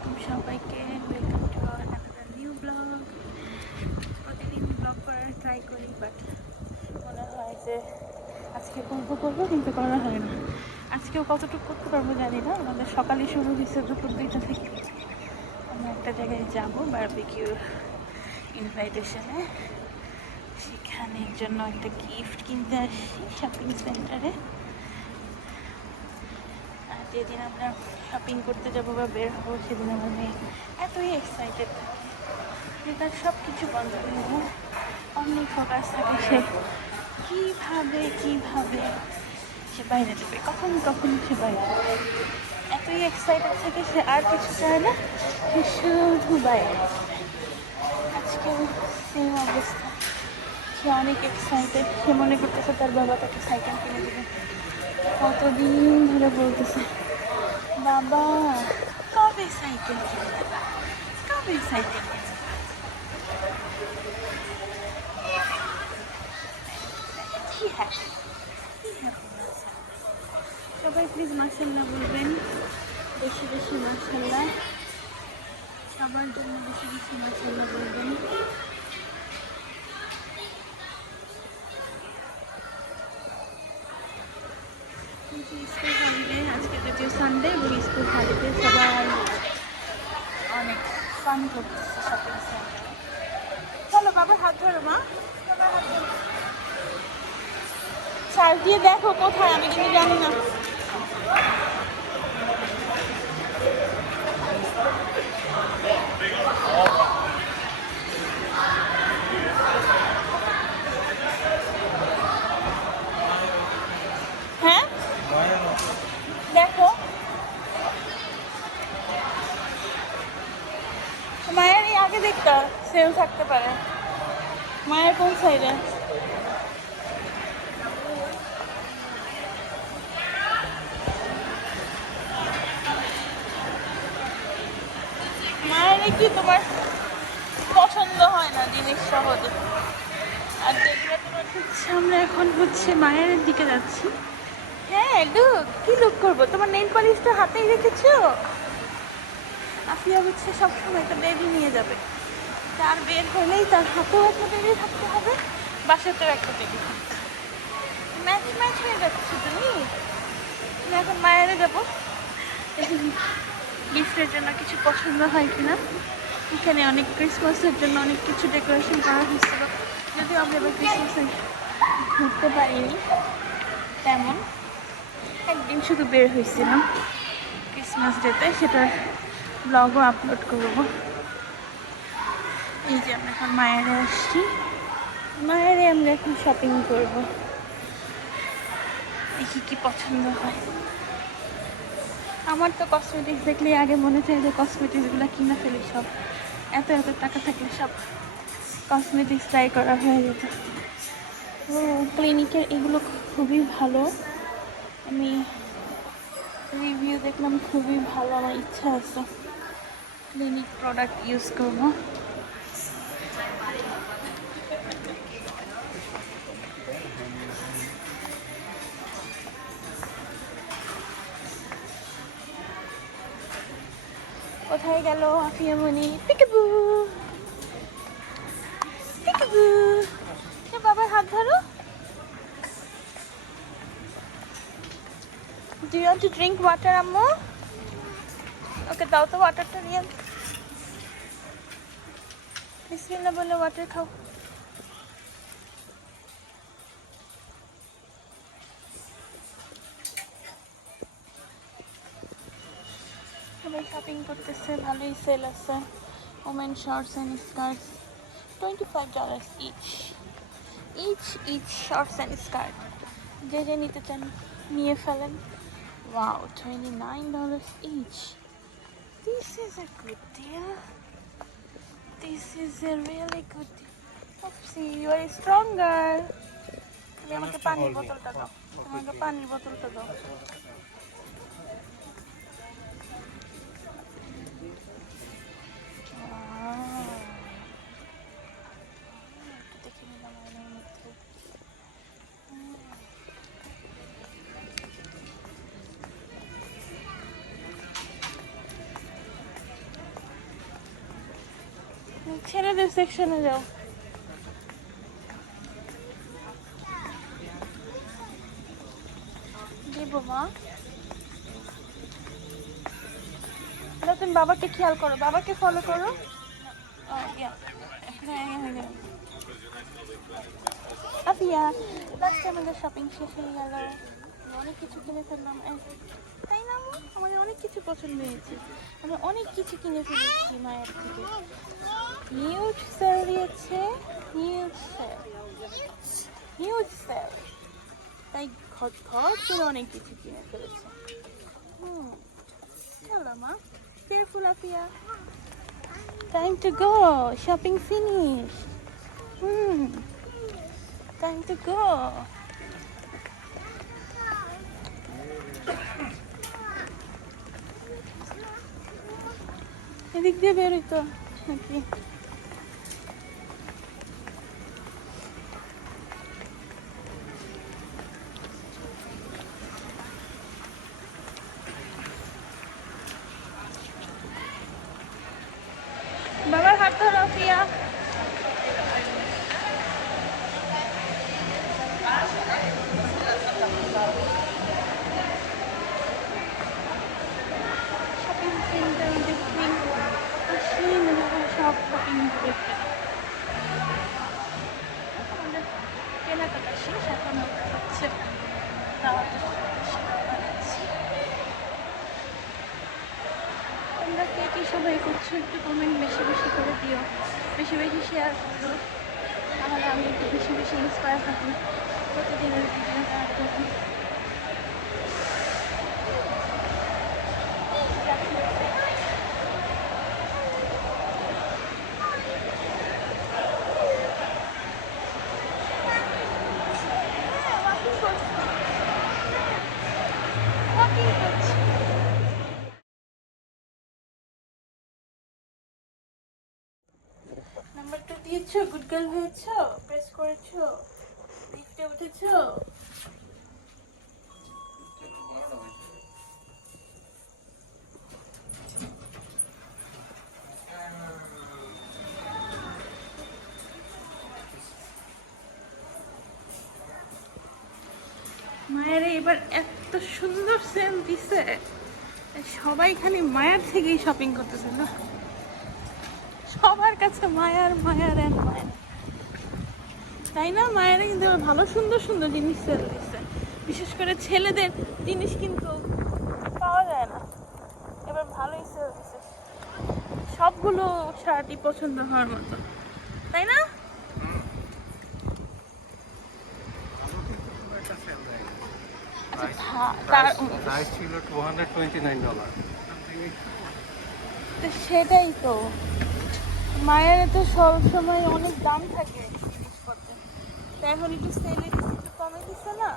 আলাইকুম সবাইকে, welcome to our another new blog. প্রতিদিন ব্লগ করার ট্রাই করি, বাট মনে হয় যে আজকে করবো কিন্তু করা হয় না। আজকেও কতটুকু করতে পারবো জানি না। আমাদের সকালে শুরু হয়েছে দুপুর 2টা থেকে। আমরা একটা জায়গায় যাবো বারবিকিউ ইনভাইটেশনে, সেখানের জন্য একটা গিফট কিনতে আসছি শপিং সেন্টারে। আর যেদিন আমরা শপিং করতে যাবো বা বের হবো সেদিন আমার মেয়ে এতই এক্সাইটেড থাকে যে তার সব কিছু বন্ধ হয়ে যায়, অনেক ফোকাস থাকে সে কীভাবে সে বাইরে যাবে, কখন সে বাইরে যাবে। এতই এক্সাইটেড থাকে সে, আর কিছু চায় না, সে শুধু বাইরে যাবে। আজকেও সেম অবস্থা, সে অনেক এক্সাইটেড। সে মনে করতেছে তার বাবা তাকে সাইকেল কিনে দেবে। কতদিন ধরে বলতেছে, বাবা কবে সাইকেল কিনে দেবা, কবে সাইকেল কিনে দেবা। কি হ্যাপি, সবাই প্লিজ মাশাল্লাহ বলবেন, বেশি বেশি মাশাল্লাহ, সবার জন্য বেশি বেশি মাশাল্লাহ বলবেন। কিন্তু স্কুল হলিডে, আজকে যদিও সানডে এবং স্কুল হলিডে, সবাই অনেক ফান করতেছে শপিং সেন্টারে। চলো বাবার হাত ধরো, মা বাবার হাত ধরো। সার্চ দিয়ে দেখো কোথায়, আমি কিন্তু জানি না। হ্যাঁ দেখো, মায়ের এই আগে দেখতে সেল থাকতে পারে। মায়ের কোন সাইডে? মায়ের কি তোমার পছন্দ হয় না জিনিস সহজে? আর যেগুলো তোমার হচ্ছে, আমরা এখন হচ্ছে মায়ের দিকে যাচ্ছি। হ্যাঁ লুক, কি লুক করবো? তোমার নেইল পলিশটা হাতেই রেখেছো। আফিয়া হচ্ছে সবসময় একটা বেবি নিয়ে যাবে, তার বের হলেই তার হাতেও একটা বেবি থাকতে হবে, বাসাতেও একটা বেবি থাকতে হবে। ম্যাচ হয়ে যাচ্ছে। তুমি এখন মায়েরে যাবো, গিফটের জন্য কিছু পছন্দ হয় কিনা। এখানে অনেক ক্রিসমাসের জন্য অনেক কিছু ডেকোরেশন করা হয়েছিল, যদিও আমরা এবার ক্রিসমাসে ঘুরতে পারিনি তেমন। একদিন শুধু বের হয়েছিলাম ক্রিসমাস ডেতে, সেটার ব্লগও আপলোড করবো। এই যে আমরা এখন মায়েরে আসছি, মায়েরে আমরা এখন শপিং করবো, দেখি কি পছন্দ হয়। আমার তো কসমেটিক্স দেখলেই আগে মনে চায় যে কসমেটিক্সগুলো কিনে ফেলি সব। এত টাকা থাকলে সব কসমেটিক্স ট্রাই করা হয়ে যেত। ও ক্লিনিকের এগুলো খুবই ভালো, আমি রিভিউ দেখলাম খুবই ভালো। আমার ইচ্ছা আছে ক্লিনিক প্রোডাক্ট ইউজ করবো। কোথায় গেল আফিয়ামণি? পিকাবু পিকাবু, বাবার হাত ধরো। Do you want to drink water, আম্মু? ওকে দাও তো ওয়াটারটা নিয়ে। বিসমিল্লাহ বলে ওয়াটার খাও। সবাই শপিং করতেছে, ভালোই সেল আছে। Women shorts and skirts $25 each shorts and skirt. যে নিতে চান নিয়ে ফেলেন। Wow, $29 each. This is a good deal. This is a really good deal. Oopsie, you are stronger. তুমি আমাকে পানির বোতলটা দাও, তোমাকে পানির বোতলটা দাও। দেখে নিলাম আয়নার মধ্যে। ছেলেদের সেকশনে যাও। দেবো মা। তুমি বাবাকে খেয়াল করো, বাবাকে ফলো করো। আফিয়া, লাস্ট আমাদের শপিং শেষ হয়ে গেল, অনেক কিছু কিনে ফেললাম, তাই না? আমাদের অনেক কিছু পছন্দ হয়েছে, আমরা অনেক কিছু কিনে ফেলেছি মায়ের থেকে। হিউজ সেল দিয়েছে, হিউজ সেল, হিউজ সেল, তাই ঘর করে অনেক কিছু কিনে ফেলেছে। চলো মা, careful Afia. Time to go. Shopping finished. Time to go. এদিক দিয়ে বেরোই তো নাকি? বাবার হাত ধরো আফিয়া। শপিং সেন্টার দেখি, আসি মনে হয় সব শপিং দেখতে। আমাদের কেনাকাটা শেষ, এখন আমরা হচ্ছে তোমরা কে কি সবাই করছো একটু কমেন্ট বেশি বেশি করে দিও, বেশি বেশি শেয়ার করো, তাহলে আমি একটু বেশি বেশি ইন্সপায়ার থাকি প্রতিদিনের ভিডিও করার জন্য। নাম্বার 2 দিয়েছো, গুড গার্ল হয়েছো, প্রেস করেছো, লিফটে উঠেছো। মায়ের এবার এত সুন্দর সেল দিছে, সবাই খালি মায়ের থেকেই শপিং করতেছে না, সবার কাছে মায়ার মায়ার এন্ড মায়ার, তাই না? মায়েরা কিন্তু ভালো সুন্দর সুন্দর জিনিস সেল দিচ্ছে, বিশেষ করে ছেলেদের জিনিস কিন্তু পাওয়া যায় না, এবার ভালোই সেল দিচ্ছে, সবগুলো শার্টই পছন্দ হওয়ার মতো, তাই না? সেটাই তো, মায়ের তো সব সময় অনেক দাম থাকে জিনিসপত্রে, এখন একটু সেলে একটু কমে দিচ্ছে না।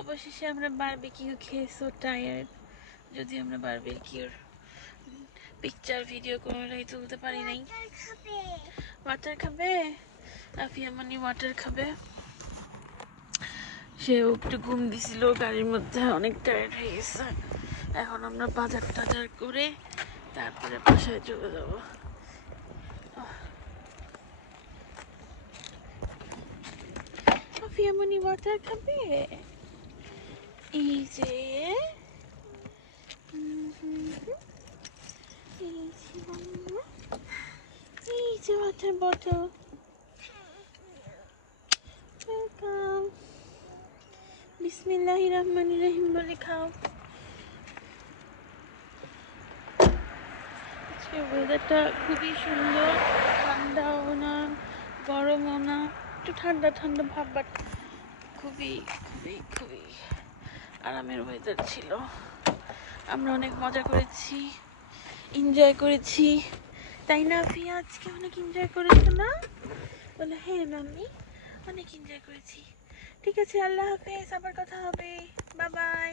অবশেষে আমরা বারবিকিউ খেয়ে সো টায়ার্ড, যদি আমরা বারবিকিউর পিকচার ভিডিও কোনোটাই তুলতে পারি নাই। ওয়াটার খাবে আফিয়া, মানে ওয়াটার খাবে, সেও একটু ঘুম দিছিল গাড়ির মধ্যে, অনেক টায়ার্ড হয়ে গেছে। এখন আমরা বাজার টাজার করে তারপরে বাসায় চলে যাব। আফিয়া মানে ওয়াটার খাবে, এই যে এই যে ওয়াটার বটল, ওয়েলকাম। বিসমিল্লাহির রহমানির রহিম বলে খাও। আজকে ওয়েদারটা খুবই সুন্দর, ঠান্ডাও না গরমও না, একটু ঠান্ডা ঠান্ডা ভাব, বাট খুবই খুবই খুবই আরামের ওয়েদার ছিল। আমরা অনেক মজা করেছি, এনজয় করেছি, তাই না ফিয়া? আজকে অনেক এনজয় করেছো না? বলে হ্যাঁ মাম্মি, অনেক এনজয় করেছি। ঠিক আছে, আল্লাহ হাফেজ, আবার কথা হবে, বাই বাই।